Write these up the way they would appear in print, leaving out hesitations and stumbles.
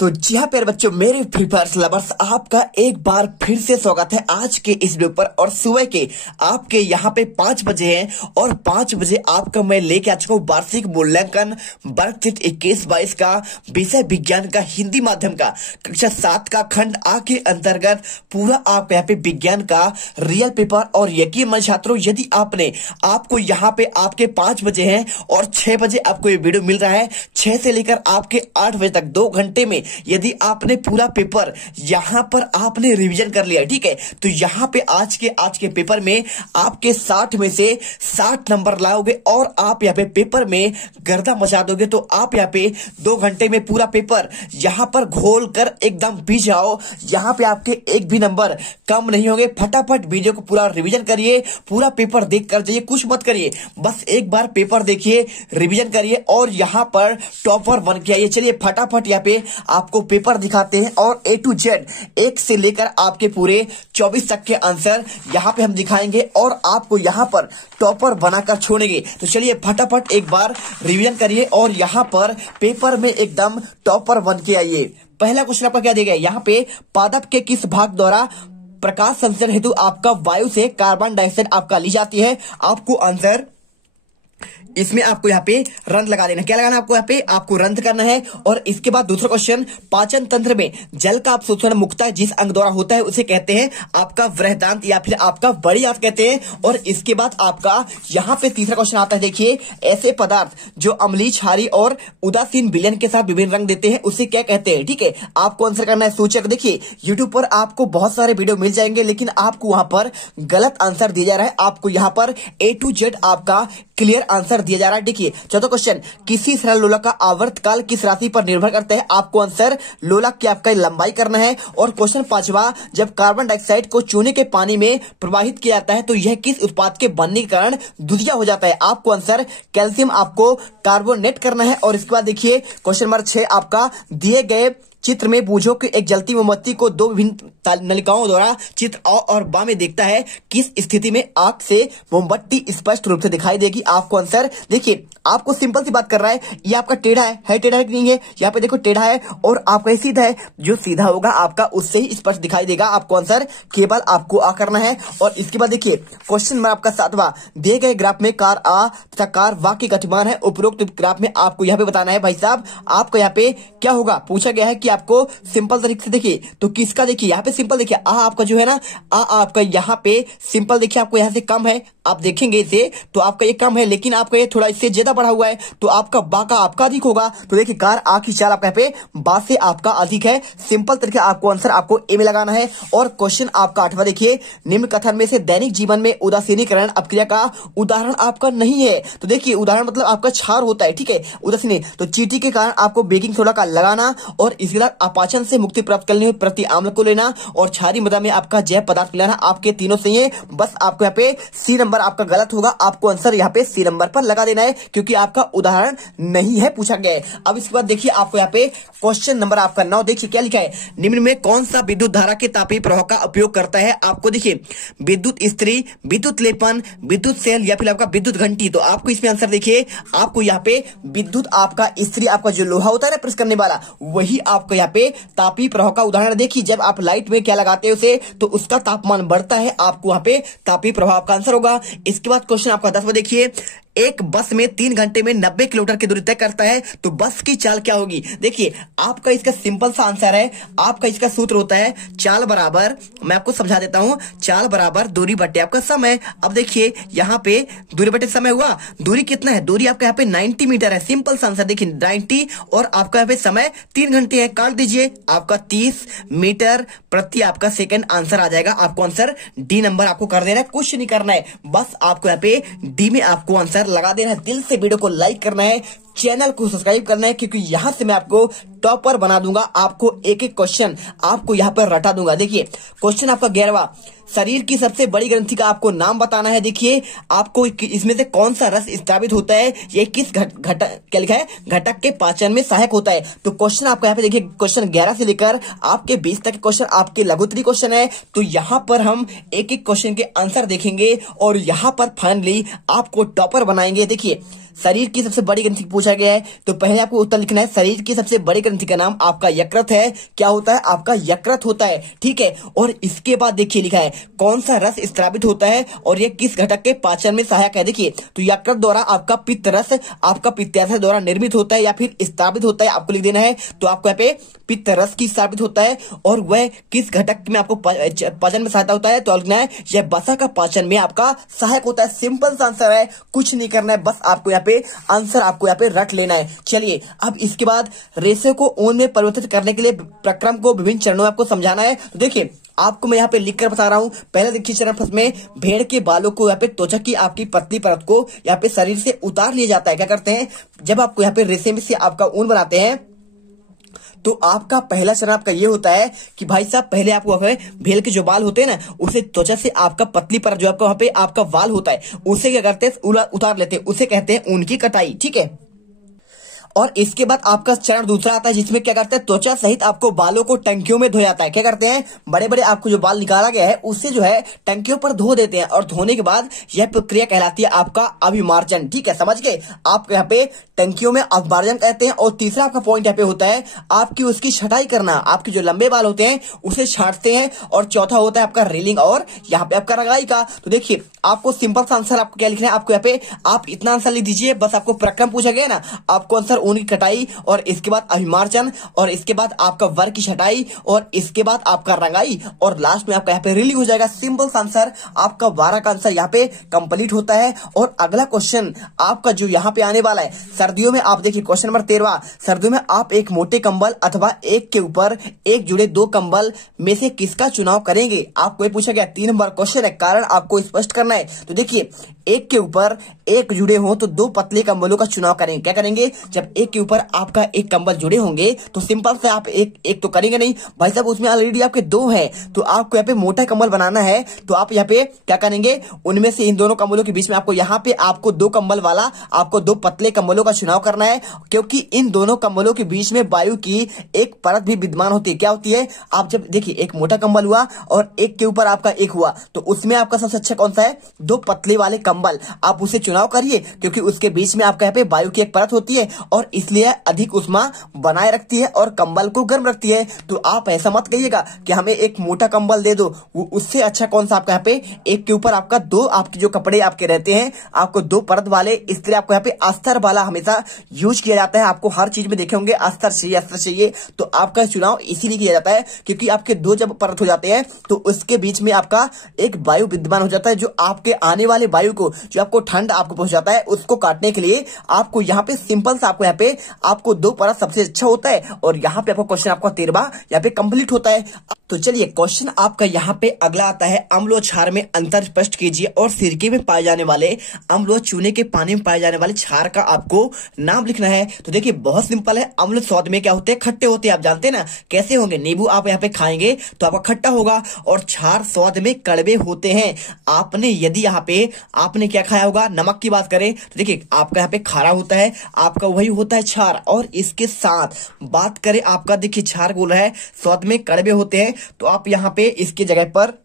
तो जी हाँ प्यारे बच्चों, मेरे फ्री फायर लवर्स, आपका एक बार फिर से स्वागत है आज के इस वीडियो पर। और सुबह के आपके यहाँ पे 5 बजे हैं और 5 बजे आपका मैं लेके आ चुका हूँ वार्षिक मूल्यांकन वर्कशीट 21-22 का विषय विज्ञान का हिंदी माध्यम का कक्षा 7 का खंड आ के अंतर्गत पूरा आप यहाँ पे विज्ञान का रियल पेपर। और यकीन मानिए छात्रों, यदि आपको यहाँ पे आपके 5 बजे हैं और 6 बजे आपको ये वीडियो मिल रहा है, 6 से लेकर आपके 8 बजे तक 2 घंटे में यदि आपने पूरा पेपर यहां पर आपने रिवीजन कर लिया, ठीक है, तो यहां पे आज के पेपर में आपके 60 में से 60 नंबर लाओगे और आप यहां पे पेपर में गर्दा मचा दोगे। तो आप यहां पे 2 घंटे में पूरा पेपर यहां पर घोल कर एकदम पी जाओ। यहां पे आपके एक भी नंबर कम नहीं होंगे। फटाफट वीडियो को पूरा रिवीजन करिए, पूरा पेपर देख कर जाइए, कुछ मत करिए, बस एक बार पेपर देखिए, रिवीजन करिए और यहां पर टॉपर बन के आइए। चलिए फटाफट यहां पे आपको पेपर दिखाते हैं और A to Z 1 से लेकर आपके पूरे 24 तक के आंसर यहां पे हम दिखाएंगे और आपको यहां पर टॉपर बनाकर छोड़ेंगे। तो चलिए फटाफट एक बार रिवीजन करिए और यहां पर पेपर में एकदम टॉपर बन के आइए। पहला क्वेश्चन आपका क्या दिया गया है, यहाँ पे पादप के किस भाग द्वारा प्रकाश संश्लेषण हेतु आपका वायु से कार्बन डाइऑक्साइड आपका ली जाती है? आपको आंसर इसमें आपको यहाँ पे रंध लगा देना। क्या लगाना आपको यहाँ पे? आपको रंध करना है। और इसके बाद दूसरा क्वेश्चन, पाचन तंत्र में जल का अवशोषण मुख्यतः जिस अंग द्वारा होता है उसे कहते हैं आपका बृहदांत या फिर आपका बड़ी आंत कहते हैं। और इसके बाद आपका यहाँ पे तीसरा क्वेश्चन आता है, देखिए, ऐसे पदार्थ जो अम्लीय, क्षारीय और उदासीन विलयन के साथ विभिन्न रंग देते हैं उसे क्या कहते हैं? ठीक है, आपको आंसर करना है सूचक। देखिए यूट्यूब पर आपको बहुत सारे वीडियो मिल जाएंगे, लेकिन आपको वहां पर गलत आंसर दिया जा रहा है। आपको यहाँ पर A to Z आपका क्लियर आंसर दिया जा रहा है। देखिए चौथा क्वेश्चन, किसी सरल लोलक का आवर्त काल किस राशि पर निर्भर करता है? आपको आंसर लोलक की आपका लंबाई करना है। और क्वेश्चन पांचवा, जब कार्बन डाइऑक्साइड को चूने के पानी में प्रवाहित किया जाता है तो यह किस उत्पाद के बनने के कारण दुधिया हो जाता है? आपको आंसर कैल्शियम आपको कार्बोनेट करना है। और इसके बाद देखिए क्वेश्चन नंबर 6, आपका दिए गए चित्र में बूझो कि एक जलती मोमबत्ती को 2 विभिन्न नलिकाओं द्वारा चित्र अ और ब में देखता है, किस स्थिति में आंख से मोमबत्ती स्पष्ट रूप से दिखाई देगी? आपको आंसर, देखिए आपको सिंपल सी बात कर रहा है, ये आपका टेढ़ा है टेढ़ा है कि नहीं है? यहाँ पे देखो टेढ़ा है और आपका सीधा है, जो सीधा होगा आपका उससे ही स्पष्ट दिखाई देगा। आपको आंसर केवल आपको आ करना है। और इसके बाद देखिए क्वेश्चन नंबर आपका 7वां, दिए गए ग्राफ में कार आ तथा कार वाक्य गतिमान है, उपरोक्त ग्राफ में आपको यहाँ पे बताना है। भाई साहब आपको यहाँ पे क्या होगा, पूछा गया है कि आपको सिंपल तरीके से देखिए, तो किसका देखिए यहाँ पे सिंपल देखिए, आ आपका जो है ना, आ आपका यहाँ पे सिंपल देखिए आपको यहाँ से कम है, आप देखेंगे इसे तो आपका ये कम है, लेकिन आपका ये थोड़ा इससे ज्यादा बढ़ा हुआ है, तो आपका बा का आपका अधिक होगा। तो देखिए कार आ की चाल आपका यहाँ पे बा से आपका अधिक है। सिंपल तरीके आपको आंसर आपको ए में लगाना है। और क्वेश्चन आपका 8वां, देखिए, निम्न कथन में से दैनिक जीवन में उदासीनीकरण अपक्रिया का उदाहरण आपका नहीं है? तो देखिए उदाहरण मतलब आपका क्षार होता है, ठीक है, उदासीनी, तो चींटी के कारण आपको बेकिंग सोडा का लगाना। और इसके बाद अपाचन से मुक्ति प्राप्त करनी हो प्रति आम्ल को लेना। और क्षारीय मृदा में आपका जैव पदार्थ मिलाना। आपके तीनों सही है, बस आपको यहाँ पे सी नंबर आपका गलत होगा। आपको आंसर यहाँ पे सी नंबर पर लगा देना है, क्योंकि आपका उदाहरण नहीं है पूछा गया है। अब इसके बाद देखिए आपको यहाँ पे क्वेश्चन नंबर आपका 9, देखिए क्या लिखा है, निम्न में कौन सा विद्युत धारा के तापीय प्रवाह का उपयोग करता है? आपको देखिए विद्युत इस्त्री, विद्युत लेपन, विद्युत सेल या फिर आपका विद्युत घंटी। तो आपको इसमें आंसर देखिए, आपको यहाँ पे विद्युत आपका इस्त्री, आपका जो लोहा होता है ना प्रेस करने वाला, वही आपको यहाँ पे तापीय प्रवाह का उदाहरण। देखिए जब आप लाइट में क्या लगाते हो उसे, तो उसका तापमान बढ़ता है, आपको वहां पे तापीय प्रभाव का आंसर होगा। इसके बाद क्वेश्चन आपका 10वां, देखिए, एक बस में 3 घंटे में 90 किलोमीटर की दूरी तय करता है, तो बस की चाल क्या होगी? देखिए आपका इसका सिंपल सा आंसर है, आपका इसका सूत्र होता है चाल बराबर, मैं आपको समझा देता हूं, चाल बराबर दूरी बटे आपका समय। अब देखिए यहाँ पे दूरी बटे समय हुआ, दूरी कितना है? दूरी आपका यहाँ पे 90 मीटर है। सिंपल सा आंसर देखिए 90, और आपका यहाँ पे समय 3 घंटे है, काट दीजिए, आपका 30 मीटर प्रति आपका सेकंड आंसर आ जाएगा। आपको आंसर डी नंबर आपको कर देना है, कुछ नहीं करना है, बस आपको यहाँ पे डी में आपको आंसर लगा देना है। दिल से वीडियो को लाइक करना है, चैनल को सब्सक्राइब करना है, क्योंकि यहां से मैं आपको टॉपर बना दूंगा। आपको एक एक क्वेश्चन आपको यहां पर रटा दूंगा। देखिए क्वेश्चन आपका 11वां, शरीर की सबसे बड़ी ग्रंथि का आपको नाम बताना है। देखिए आपको इसमें से कौन सा रस स्त्रावित होता है, ये किस घटक, क्या लिखा है, घटक के पाचन में सहायक होता है? तो क्वेश्चन आपको यहाँ पे देखिए क्वेश्चन 11 से लेकर आपके 20 तक के क्वेश्चन आपके लघुत्तरी क्वेश्चन है। तो यहाँ पर हम एक एक क्वेश्चन के आंसर देखेंगे और यहाँ पर फाइनली आपको टॉपर बनाएंगे। देखिए शरीर की सबसे बड़ी ग्रंथि पूछा गया है, तो पहले आपको उत्तर लिखना है शरीर की सबसे बड़ी ग्रंथि का नाम आपका यकृत है। क्या होता है? आपका यकृत होता है, ठीक है। और इसके बाद देखिए लिखा है कौन सा रस स्त्रावित होता है और यह किस घटक के पाचन में सहायक है। देखिए तो यकृत द्वारा आपका पित्त रस आपका पित्ताशय द्वारा निर्मित होता है या फिर स्त्रावित होता है, आपको लिख देना है। तो आपको यहाँ पे पित्त रस की स्त्रावित होता है और वह किस घटक में आपको पाचन में सहायता होता है, तो लिखना है यह वसा का पाचन में आपका सहायक होता है। सिंपल सा आंसर है, कुछ नहीं करना है, बस आपको यहाँ पे आंसर आपको यहाँ पे रट लेना है। चलिए अब इसके बाद रेशे को ऊन में परिवर्तित करने के लिए प्रक्रम को विभिन्न चरणों में आपको समझाना है। तो देखिए आपको मैं यहाँ पे लिखकर बता रहा हूं। पहले देखिए चरण फर्स्ट में भेड़ के बालों को यहाँ पे त्वचा की आपकी पतली परत को यहाँ पे शरीर से उतार लिया जाता है। क्या करते हैं? जब आपको यहाँ पे रेशे में से आपका ऊन बनाते हैं तो आपका पहला चरण आपका ये होता है कि भाई साहब पहले आपको भेड़ के जो बाल होते हैं ना, उसे त्वचा से आपका पतली परत जो आपका वहां पे आपका वाल होता है उसे क्या करते हैं? उतार लेते हैं, उसे कहते हैं ऊन की कटाई, ठीक है। और इसके बाद आपका चरण दूसरा आता है जिसमें क्या करते हैं? त्वचा सहित आपको बालों को टंकियों में धोया जाता है। क्या करते हैं? बड़े बड़े आपको जो बाल निकाला गया है उससे जो है टंकियों पर धो देते हैं और धोने के बाद यह प्रक्रिया कहलाती है आपका अभिमार्जन, ठीक है, समझ गए। आप यहाँ पे टंकियों में अभिमार्जन कहते हैं। और तीसरा आपका पॉइंट यहाँ पे होता है आपकी उसकी छटाई करना, आपके जो लंबे बाल होते हैं उसे छांटते हैं। और चौथा होता है आपका रीलिंग और यहाँ पे आपका रंगाई का। तो देखिए आपको सिंपल सा आंसर आपको क्या लिखना है, आपको यहाँ पे आप इतना आंसर लिख दीजिए, बस आपको प्रक्रम पूछा गया ना, आपको आंसर ऊन की कटाई और इसके बाद अभिमार्जन और इसके बाद आपका वर्ग की छटाई और इसके बाद आपका रंगाई और लास्ट में आपका यहाँ पे रीलिंग हो जाएगा। सिंपल सा आंसर आपका 12 का आंसर यहाँ पे कंप्लीट होता है। और अगला क्वेश्चन आपका जो यहाँ पे आने वाला है सर्दियों में, आप देखिए क्वेश्चन नंबर 13, सर्दियों में आप एक मोटे कंबल अथवा एक के ऊपर एक जुड़े दो कंबल में से किसका चुनाव करेंगे? आपको ये पूछा गया। 3 नंबर क्वेश्चन है, कारण आपको स्पष्ट करना है। तो देखिए एक के ऊपर एक जुड़े हो तो दो पतले कंबलों का चुनाव करेंगे। क्या करेंगे? जब एक के ऊपर आपका एक कंबल जुड़े होंगे तो सिंपल से आप एक तो करेंगे नहीं भाई साहब, उसमें ऑलरेडी आपके 2 हैं, तो आपको यहाँ पे मोटा कंबल बनाना है। तो आप यहाँ पे क्या करेंगे? उनमें से इन दोनों कंबलों के बीच में आपको यहाँ पे आपको 2 कंबल वाला आपको 2 पतले कंबलों का चुनाव करना है, क्योंकि इन दोनों कंबलों के बीच में वायु की एक परत भी विद्यमान होती है। क्या होती है? आप जब देखिए एक मोटा कंबल हुआ और एक के ऊपर आपका एक हुआ तो उसमें आपका सबसे अच्छा कौन सा है? 2 पतले वाले कंबल, आप उसे चुनाव करिए क्योंकि उसके बीच में आपका यहाँ पे वायु की एक परत होती है और इसलिए अधिक उष्मा बनाए रखती है और कंबल को गर्म रखती है। तो आप ऐसा मत कहिएगा कि हमें एक मोटा कंबल दे दो, उससे अच्छा कौन सा आपका यहाँ पे एक के ऊपर आपका 2 आपके जो कपड़े आपके रहते हैं आपको 2 परत वाले, इसलिए आपको यहाँ पे अस्तर वाला हमेशा यूज किया जाता है। आपको हर चीज में देखे होंगे अस्तर चाहिए, तो आपका चुनाव इसीलिए किया जाता है क्योंकि आपके 2 जब परत हो जाते हैं तो उसके बीच में आपका एक वायु विद्यमान हो जाता है जो आपके आने वाले वायु को, जो आपको ठंड आपको पहुंचाता है, उसको काटने के लिए आपको यहाँ पे सिंपल सा आपको यहाँ पे आपको 2 परत सबसे अच्छा होता है। और यहाँ पे आपको क्वेश्चन आपका 13 यहाँ पे कंप्लीट होता है। तो चलिए क्वेश्चन आपका यहाँ पे अगला आता है, अम्ल और क्षार में अंतर स्पष्ट कीजिए और सिरके में पाए जाने वाले अम्ल और चूने के पानी में पाए जाने वाले क्षार का आपको नाम लिखना है। तो देखिए बहुत सिंपल है, अम्ल स्वाद में क्या होते हैं? खट्टे होते हैं। आप जानते हैं ना कैसे होंगे? नींबू आप यहाँ पे खाएंगे तो आपका खट्टा होगा और क्षार स्वाद में कड़वे होते हैं। आपने यदि यहाँ पे आपने क्या खाया होगा? नमक की बात करें तो देखिए आपका यहाँ पे खारा होता है, आपका वही होता है क्षार। और इसके साथ बात करें आपका, देखिए क्षार बोल रहा है स्वाद में कड़वे होते हैं, तो आप यहाँ पे इसके जगह पर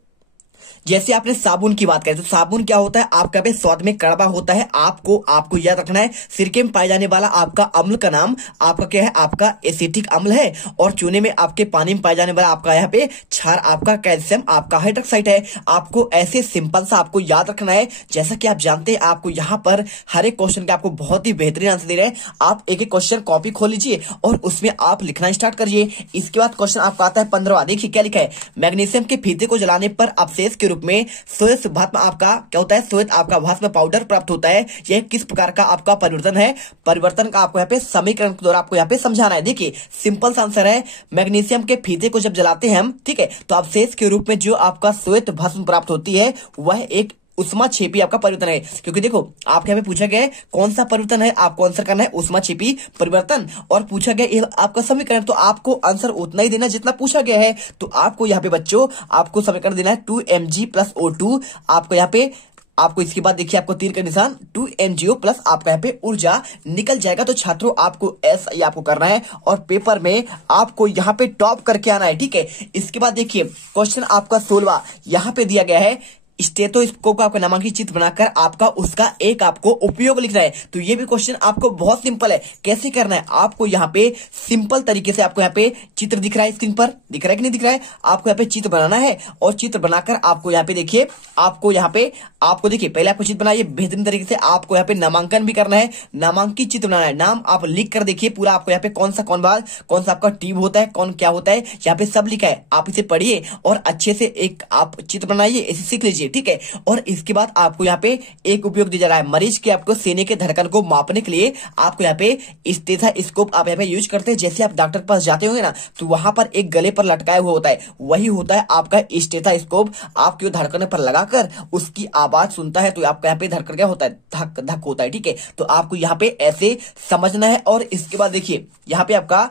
जैसे आपने साबुन की बात करें तो साबुन क्या होता है? आपका पे स्वाद में कड़वा होता है। आपको याद रखना है सिरके में पाए जाने वाला आपका अम्ल का नाम आपका क्या है? आपका एसिटिक अम्ल है। और चूने में आपके पानी में पाए जाने वाला आपका यहाँ पे क्षार आपका कैल्शियम आपका हाइड्रोक्साइड है। आपको ऐसे सिंपल सा आपको याद रखना है। जैसा कि आप जानते हैं आपको यहाँ पर हर एक क्वेश्चन के आपको बहुत ही बेहतरीन आंसर दे रहे हैं। आप एक एक क्वेश्चन कॉपी खोल लीजिए और उसमें आप लिखना स्टार्ट करिए। इसके बाद क्वेश्चन आपका आता है 15वां। देखिए क्या लिखा है? मैग्नीशियम के फीते को जलाने पर अवशेष के रूप में श्वेत भस्म आपका क्या होता है? श्वेत आपका भस्म पाउडर प्राप्त होता है। यह किस प्रकार का आपका परिवर्तन है? परिवर्तन का आपको यहाँ पे समीकरण के द्वारा आपको यहाँ पे समझाना है। देखिए सिंपल सा आंसर है, मैग्नीशियम के फीते को जब जलाते हैं हम, ठीक है, तो अवशेष के रूप में जो आपका श्वेत भस्म प्राप्त होती है वह एक उष्माक्षेपी आपका परिवर्तन है। क्योंकि देखो आपके यहाँ पे पूछा गया है कौन सा परिवर्तन है, आपको आंसर करना है उष्माक्षेपी परिवर्तन। और पूछा गया ये आपका समीकरण, तो आपको आंसर उतना ही देना जितना पूछा गया है। तो आपको यहाँ पे बच्चों आपको समीकरण देना है 2mg + O2। आपको यहाँ पे आपको इसके बाद देखिए आपको तीर का निशान 2mgo प्लस आपका यहाँ पे ऊर्जा निकल जाएगा। तो छात्रों आपको ऐसा ही आपको करना है और पेपर में आपको यहाँ पे टॉप करके आना है, ठीक है। इसके बाद देखिए क्वेश्चन आपका 16 यहाँ पे दिया गया है स्टेथोस्कोप का आपका नामांकित चित्र बनाकर आपका उसका एक आपको उपयोग लिखना है। तो ये भी क्वेश्चन आपको बहुत सिंपल है। कैसे करना है, आपको यहाँ पे सिंपल तरीके से आपको यहाँ पे चित्र दिख रहा है, स्क्रीन पर दिख रहा है कि नहीं दिख रहा है, आपको यहाँ पे चित्र बनाना है और चित्र बनाकर आपको यहाँ पे देखिए, आपको यहाँ पे आपको देखिए पहले आपको चित्र बनाइए बेहतरीन तरीके से। आपको यहाँ पे नामांकन भी करना है, नामांकित चित्र बनाना है। नाम आप लिख कर देखिए पूरा, आपको यहाँ पे कौन सा आपका ट्यूब होता है, कौन क्या होता है, यहाँ पे सब लिखा है। आप इसे पढ़िए और अच्छे से एक आप चित्र बनाइए, इसे सीख लीजिए, ठीक है। और इसके बाद आपको यहाँ पे एक उपयोग दिया जा रहा है, मरीज के आपको सीने के धड़कन को मापने के लिए आपको यहाँ पे स्टेथोस्कोप आप यहाँ पे यूज करते हैं। जैसे आप डॉक्टर के पास जाते होंगे ना, तो वहां पर एक गले पर लटकाया हुआ होता है, वही होता है आपका स्टेथोस्कोप। आपके धड़कन पर लगाकर उसकी आवाज सुनता है, तो आपका यहाँ पे धड़कन क्या होता है, धक धक होता है, ठीक है। तो आपको यहाँ पे ऐसे समझना है। और इसके बाद देखिए यहाँ पे आपका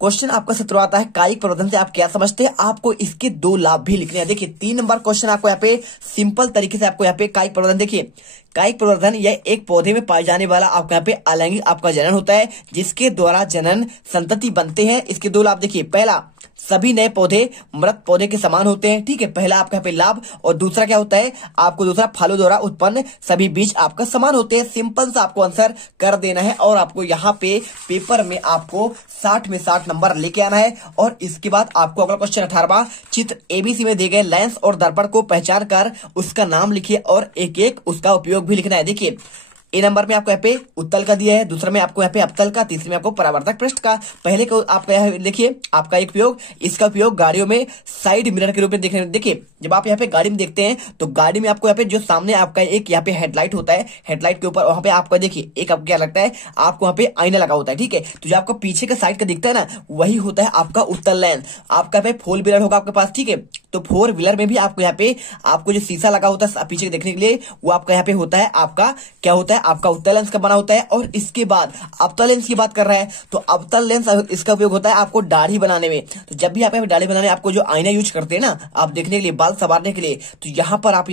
क्वेश्चन आपका 17 आता है, कायिक प्रवर्धन से आप क्या समझते हैं। आपको इसके 2 लाभ भी लिखने हैं। देखिए 3 नंबर क्वेश्चन आपको यहाँ पे सिंपल तरीके से आपको यहाँ पे कायिक प्रवर्धन, देखिए कायिक प्रवर्धन यह एक पौधे में पाए जाने वाला आपका यहाँ पे अलैंगिक आपका जनन होता है, जिसके द्वारा जनन संतति बनते हैं। इसके 2 लाभ देखिए, पहला सभी नए पौधे मृत पौधे के समान होते हैं, ठीक है, पहला आपका यहाँ पे लाभ। और दूसरा क्या होता है, आपको दूसरा फलों द्वारा उत्पन्न सभी बीज आपका समान होते हैं। सिंपल सा आपको आंसर कर देना है और आपको यहाँ पे पेपर में आपको 60 में 60 नंबर लेके आना है। और इसके बाद आपको अगला क्वेश्चन 18वां, चित्र एबीसी में दिए गए लेंस और दर्पण को पहचान कर उसका नाम लिखिए और एक एक उसका उपयोग भी लिखना है। देखिए ए नंबर में आपको यहाँ पे उत्तल का दिया है, दूसरा में आपको यहाँ पे अवतल का, तीसरे में आपको परावर्तक पृष्ठ का। पहले को आपका यहाँ देखिए आपका एक उपयोग, इसका उपयोग गाड़ियों में साइड मिरर के रूप में देखने में। देखिए जब आप यहाँ पे गाड़ी में देखते हैं तो गाड़ी में आपको यहाँ पे जो सामने आपका एक यहाँ पे हेडलाइट होता है, हेडलाइट के ऊपर वहां पे आपका देखिए एक आपको क्या लगता है, आपको वहाँ पे आईना लगा होता है, ठीक है। तो जो आपका पीछे का साइड का दिखता है ना, वही होता है आपका उत्तल लेंस। आपका यहाँ पे 4 व्हीलर होगा आपके पास, ठीक है। तो 4 व्हीलर में भी आपको यहाँ पे आपको जो शीशा लगा होता है पीछे देखने के लिए, वो आपका यहाँ पे होता है, आपका क्या होता है, आपका उत्तल लेंस का बना होता है। और इसके बाद अवतल लेंस की बात कर रहा है, तो अवतल लेंस इसका उपयोग होता है आपको दाढ़ी बनाने में। तो जब भी आप दाढ़ी बनाने आपको जो आईना यूज करते हैं ना, आप देखने के लिए, बाल संवारने के लिए, तो यहाँ पर आप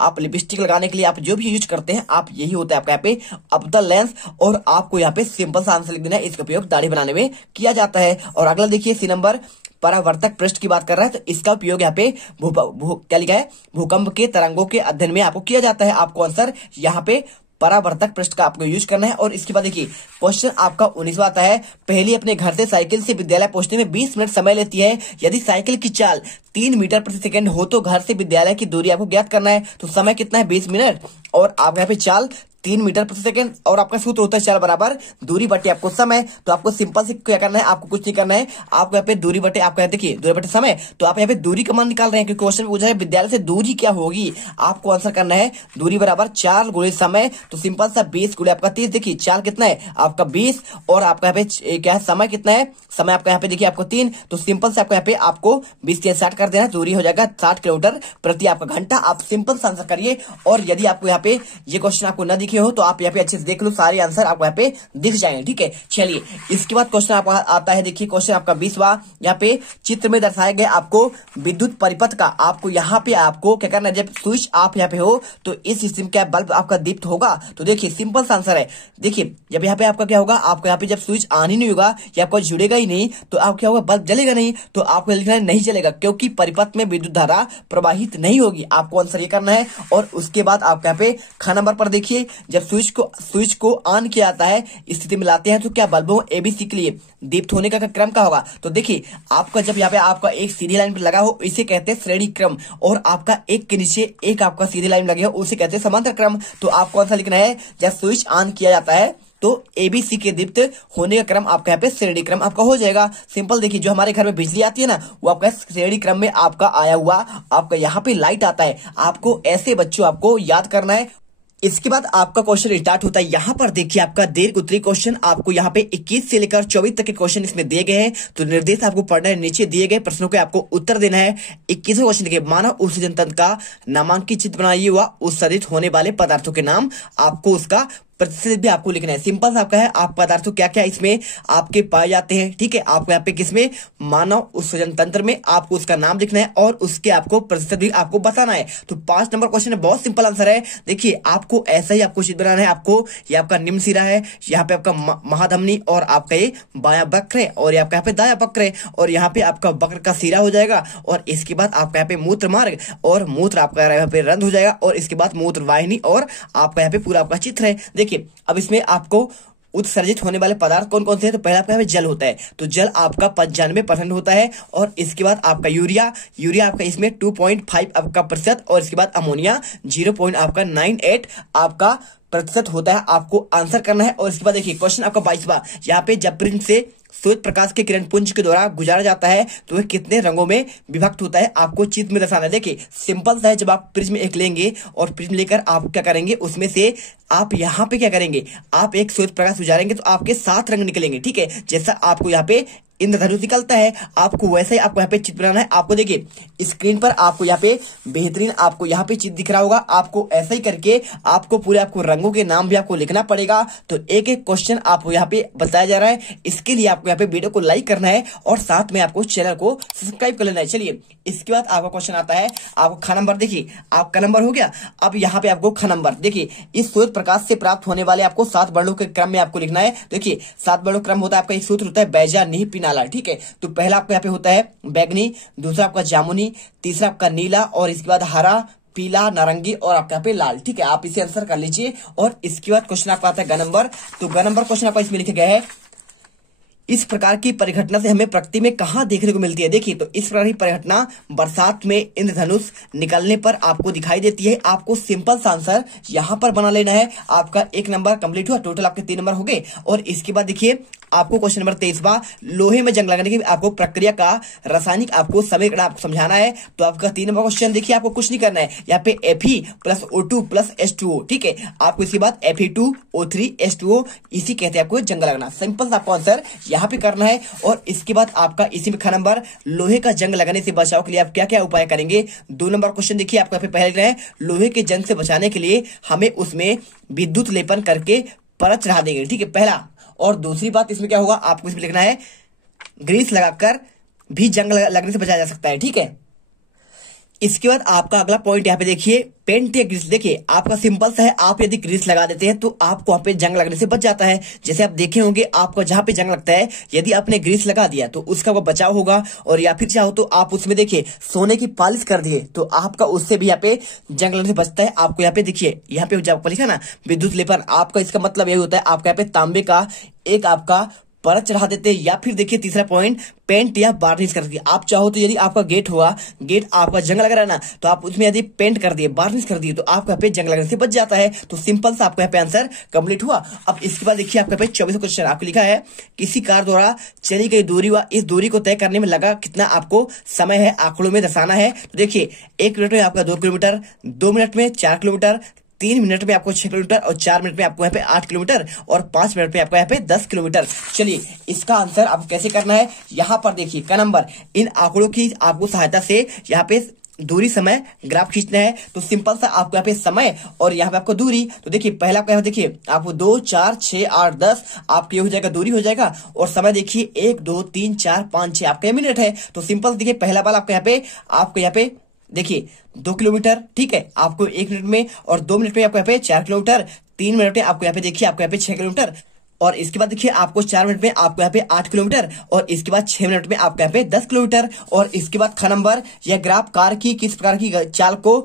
आप लिपस्टिक लगाने के लिए आप जो भी यूज करते हैं, आप यही होता है आपका यहाँ पे अवतल लेंस। और आपको यहाँ पे सिंपल सा आंसर लिख देना है, इसका उपयोग दाढ़ी बनाने में किया जाता है। और अगला देखिए सी नंबर, परावर्तक पृष्ठ की बात कर रहा है, तो इसका उपयोग यहाँ पे क्या लिखा है, भूकंप के तरंगों के अध्ययन में आपको किया जाता है। आपको आंसर यहाँ पे परावर्तक पृष्ठ का आपको यूज करना है। और इसके बाद देखिए क्वेश्चन आपका 19वां आता है, पहली अपने घर से साइकिल से विद्यालय पहुंचने में 20 मिनट समय लेती है। यदि साइकिल की चाल 3 मीटर प्रति सेकंड हो तो घर से विद्यालय की दूरी आपको ज्ञात करना है। तो समय कितना है, 20 मिनट, और आप यहाँ पे चाल 3 मीटर प्रति सेकंड, और आपका सूत्र होता है चाल बराबर दूरी बटे आपको समय। तो आपको सिंपल से क्या करना है, आपको कुछ नहीं करना है, आपको यहाँ पे दूरी बटे आपका देखिए दूरी बटे समय। तो आप यहाँ पे दूरी का मान निकाल रहे हैं, क्योंकि क्वेश्चन पूछा है विद्यालय से दूरी क्या होगी। आपको आंसर करना है दूरी बराबर 4 गुणे समय। तो सिंपल सा 20 गुणे आपका 30। देखिए चाल कितना है आपका 20, और आपका यहाँ पे क्या है, समय कितना है, समय आपका यहाँ पे देखिए आपको 3। तो सिंपल से आपको यहाँ पे आपको 20 से 60 कर देना, दूरी हो जाएगा 60 किलोमीटर प्रति आपका घंटा। आप सिंपल सा आंसर करिए। और यदि आपको यहाँ पे ये क्वेश्चन आपको न दिखे हो तो आप यहाँ पे अच्छे से देख लो, सारे आंसर आपको यहाँ पे दिख जाएंगे, ठीक है। चलिए इसके बाद क्वेश्चन आपका आता है, देखिए क्वेश्चन आपका 20वां, यहाँ पे चित्र में दर्शाए गए आपको विद्युत परिपथ का आपको यहाँ पे आपको क्या करना है, जब स्विच आप यहाँ पे हो तो इस स्थिति में क्या बल्ब आपका दीप्त होगा। तो देखिए सिंपल सा आंसर है, देखिए जब यहाँ पे आपका क्या होगा, आपको यहाँ पे जब स्विच ऑन ही नहीं होगा या आपको जुड़ेगा ही नहीं, तो आप क्या होगा, बल्ब जलेगा नहीं। तो आपको लिखना है नहीं जलेगा, क्योंकि परिपथ में विद्युत धारा प्रवाहित नहीं होगी। आपको आंसर ये करना है। और उसके बाद आपका यहाँ पे ख नंबर पर देखिए, जब स्विच को ऑन किया जाता है, स्थिति में लाते हैं, तो क्या बल्बों एबीसी के लिए दीप्त होने का क्रम क्या होगा। तो देखिए आपका जब यहाँ पे आपका एक सीधी लाइन पर लगा हो, इसे कहते हैं श्रेणी क्रम, और आपका एक के नीचे एक आपका सीधी लाइन लगे हो, उसे कहते हैं समांतर क्रम। तो आपको आंसर लिखना है, जब स्विच ऑन किया जाता है तो एबीसी के दीप्त होने का क्रम आपका यहाँ पे श्रेणी क्रम आपका हो जाएगा। सिंपल देखिए, जो हमारे घर में बिजली आती है ना, वो आपका श्रेणी क्रम में आपका आया हुआ आपका यहाँ पे लाइट आता है। आपको ऐसे बच्चों आपको याद करना है। इसके बाद आपका क्वेश्चन स्टार्ट होता है। यहाँ पर देखिए आपका दीर्घ उत्तरी क्वेश्चन आपको यहाँ पे 21 से लेकर 24 तक के क्वेश्चन इसमें दिए गए हैं। तो निर्देश आपको पढ़ना है, नीचे दिए गए प्रश्नों के आपको उत्तर देना है। 21वां क्वेश्चन देखिए, मानव उत्सर्जन तंत्र का नामांकित चित्र बनाइए व उत्सर्जित होने वाले पदार्थों के नाम, आपको उसका प्रतिशत भी आपको लिखना है। सिंपल सा आपका है, आप पदार्थों क्या क्या इसमें आपके पाए जाते हैं, ठीक है। आपको यहाँ पे किसमें, मानव उत्सर्जन तंत्र में आपको उसका नाम लिखना है और उसके आपको प्रतिशत भी आपको बताना है। तो 5 नंबर क्वेश्चन है, बहुत सिंपल आंसर है। देखिए आपको ऐसा ही आपको चित्र बनाना है। आपको ये आपका निम्न सिरा है, यहाँ पे आपका महाधमनी और आपका ये बायां वक्र है और आपका यहाँ पे दायां वक्र है और यहाँ पे आपका वक्र का सिरा हो जाएगा और इसके बाद आपका यहाँ पे मूत्र मार्ग और मूत्र आपका यहाँ पे रंध्र हो जाएगा और इसके बाद मूत्र वाहिनी और आपका यहाँ पे पूरा आपका चित्र है। देखिए अब इसमें आपको उत्सर्जित होने वाले पदार्थ कौन कौन से हैं, तो पहला आपका जल होता है, तो जल आपका 95% होता है और इसके बाद आपका यूरिया आपका इसमें 2.5 आपका प्रतिशत और इसके बाद अमोनिया 0.98 आपका प्रतिशत होता है। आपको आंसर करना है। और इसके बाद देखिए क्वेश्चन आपका 22वां, यहाँ पे जब प्रिज्म से श्वेत प्रकाश के किरण पुंज के द्वारा गुजारा जाता है तो वह कितने रंगों में विभक्त होता है, आपको चित्र में दर्शाना है। देखिए सिंपल सा है, जब आप प्रिज्म एक लेंगे और प्रिज्म लेकर आप क्या करेंगे, उसमें से आप यहाँ पे क्या करेंगे, आप एक श्वेत प्रकाश गुजारेंगे तो आपके 7 रंग निकलेंगे, ठीक है। जैसा आपको यहाँ पे इंद्रधनुष निकलता है, आपको वैसे ही आपको यहाँ पे चित्र बनाना है। आपको देखिए स्क्रीन पर आपको यहाँ पे बेहतरीन आपको यहाँ पे चित्र दिख रहा होगा। आपको ऐसा ही करके आपको पूरे आपको रंगों के नाम भी आपको लिखना पड़ेगा। तो एक एक क्वेश्चन आपको यहाँ पे बताया जा रहा है, इसके लिए आपको यहाँ पे वीडियो को लाइक करना है और साथ में आपको चैनल को सब्सक्राइब कर लेना है। चलिए इसके बाद आपका क्वेश्चन आता है आपको ख नंबर। देखिए आपका नंबर हो गया, अब यहाँ पे आपको ख नंबर। देखिए इस श्वेत प्रकाश से प्राप्त होने वाले आपको 7 वर्णों के क्रम में आपको लिखना है। देखिए 7 वर्णों क्रम होता है, आपका एक सूत्र होता है बैजा नीह पिनाला, ठीक है। तो पहला आपको यहाँ पे होता है बैगनी, दूसरा आपका जामुनी, तीसरा आपका नीला और इसके बाद हरा, पीला, नारंगी और आपका यहाँ पे लाल, ठीक है। आप इसे आंसर कर लीजिए। और इसके बाद क्वेश्चन आपका आता है ग नंबर। तो ग नंबर क्वेश्चन आपका इसमें लिखा गया है, इस प्रकार की परिघटना से हमें प्रकृति में कहां देखने को मिलती है। देखिए तो इस प्रकार की परिघटना बरसात में इंद्रधनुष निकलने पर आपको दिखाई देती है। आपको सिंपल सा आंसर यहां पर बना लेना है। आपका 1 नंबर कंप्लीट हुआ, टोटल आपके 3 नंबर हो गए। और इसके बाद देखिए आपको क्वेश्चन नंबर 23वां, लोहे में जंग लगाने की आपको प्रक्रिया का रासायनिक आपको समीकरण आपको समझाना है। तो आपका 3 नंबर क्वेश्चन देखिए, आपको कुछ नहीं करना है, यहाँ पे Fe+O2+H2O, ठीक है। आपको इसके बाद Fe2O3H2O इसी कहते हैं आपको जंग लगाना। सिंपल आपको आंसर यहाँ पे करना है। और इसके बाद आपका इसी में ख नंबर, लोहे का जंग लगाने से बचाव के लिए आप क्या क्या उपाय करेंगे। 2 नंबर क्वेश्चन देखिए आपको यहाँ पे पहले लिखना है, लोहे के जंग से बचाने के लिए हमें उसमें विद्युत लेपन करके परत चढ़ा देंगे, ठीक है, पहला। और दूसरी बात इसमें क्या होगा, आपको इसमें लिखना है ग्रीस लगाकर भी जंग लगने से बचाया जा सकता है, ठीक है। इसके बाद आपका अगला पॉइंट यहाँ पे देखिए, पेंट या ग्रीस। देखिए आपका सिंपल सा है, आप यदि ग्रीस लगा देते हैं तो आपको वहां पे जंग लगने से बच जाता है। जैसे आप देखे होंगे आपको जहां पे जंग लगता है, यदि आपने ग्रीस लगा दिया तो उसका वो बचाव होगा। और या फिर चाहो तो आप उसमें देखिए सोने की पॉलिश कर दिए तो आपका उससे भी यहाँ पे जंग लगने से बचता है। आपको यहाँ पे देखिए, यहाँ पे जब लिखा ना विद्युत लेपन, आपका इसका मतलब यही होता है, आपका यहाँ पे तांबे का एक आपका परत चढ़ा देते हैं। या फिर देखिए तीसरा पॉइंट, पेंट या वार्निश कर दिए। आप चाहो तो यदि आपका गेट हुआ, गेट आपका जंग लग रहा है ना, तो आप उसमें यदि पेंट कर दिए, वार्निश कर दिए, तो आपको यहाँ पे जंग लगने से बच जाता है। तो सिंपल सा आपको यहाँ पे आंसर कंप्लीट हुआ। अब इसके बाद देखिए आपके पे 24 क्वेश्चन आपको लिखा है, किसी कार द्वारा चली गई दूरी व इस दूरी को तय करने में लगा कितना आपको समय है आंकड़ों में दर्शाना है। तो देखिए 1 मिनट में आपका 2 किलोमीटर, 2 मिनट में 4 किलोमीटर, 3 मिनट में आपको 6 किलोमीटर और 4 मिनट में आपको यहाँ पे 8 किलोमीटर और 5 मिनट में आपको यहाँ पे 10 किलोमीटर। चलिए इसका आंसर आपको कैसे करना है, यहाँ पर देखिए का नंबर, इन आंकड़ों की आपको सहायता से यहाँ पे दूरी समय ग्राफ खींचना है। तो सिंपल सा आपको यहाँ पे समय और यहाँ पे आपको दूरी। तो देखिए पहला आपको देखिए आपको 2, 4, 6, 8, 10 आपके हो जाएगा, दूरी हो जाएगा। और समय देखिए 1, 2, 3, 4, 5, 6 आपका मिनट है। तो सिंपल देखिए पहला वाला आपको यहाँ पे देखिए 2 किलोमीटर, ठीक है, आपको 1 मिनट में, और 2 मिनट में आपको यहाँ पे 4 किलोमीटर, 3 मिनट में आपको यहाँ पे देखिए आपको यहाँ पे 6 किलोमीटर, और इसके बाद देखिए आपको 4 मिनट में आपको यहाँ पे 8 किलोमीटर, और इसके बाद 6 मिनट में आपको यहाँ पे 10 किलोमीटर। और इसके बाद ख नंबर, यह ग्राफ कार की किस प्रकार की चाल को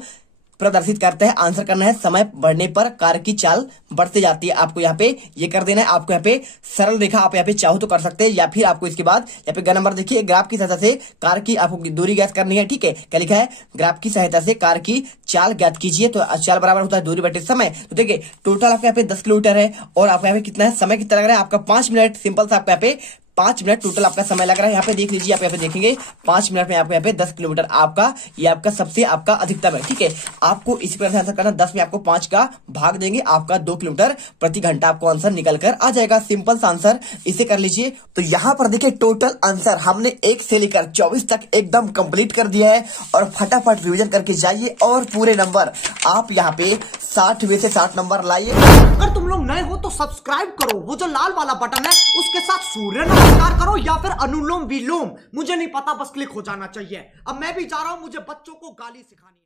प्रदर्शित करता है। आंसर करना है, समय बढ़ने पर कार की चाल बढ़ते जाती है। आपको यहाँ पे ये कर देना है। आपको यहाँ पे सरल रेखा आप यहाँ पे चाहो तो कर सकते हैं, या फिर आपको इसके बाद यहाँ पे ग नंबर देखिए, ग्राफ की सहायता से कार की आपको दूरी ज्ञात करनी है, ठीक है। क्या लिखा है, ग्राफ की सहायता से कार की चाल ज्ञात कीजिए। तो चाल बराबर होता है दूरी बटे समय। तो देखिए टोटल आपके यहाँ पे 10 किलोमीटर है और आपको यहाँ पे कितना है, समय कितना लग रहा है आपका 5 मिनट। सिंपल सा आपको यहाँ पे 5 मिनट टोटल आपका समय लग रहा है। यहाँ पे देख लीजिए, आप यहाँ पे देखेंगे 5 मिनट में आपको यहाँ पे 10 किलोमीटर आपका ये आपका सबसे आपका अधिकतम है। ठीक है, आपको इसी प्रकार से आंसर करना, 10 में आपको 5 का भाग देंगे, आपका 2 किलोमीटर प्रति घंटा आपको आंसर निकल कर आ जाएगा। सिंपल सा आंसर, इसे कर लीजिए। तो यहाँ पर देखिए टोटल आंसर हमने 1 से लेकर 24 तक एकदम कंप्लीट कर दिया है। और फटाफट रिवीजन करके जाइए और पूरे नंबर आप यहाँ पे 60 में से 60 नंबर लाइए। अगर तुम लोग नए हो तो सब्सक्राइब करो, वो जो लाल वाला बटन है उसके साथ सूर्य नमस्कार करो या फिर अनुलोम विलोम, मुझे नहीं पता, बस क्लिक हो जाना चाहिए। अब मैं भी जा रहा हूं, मुझे बच्चों को गाली सिखानी है।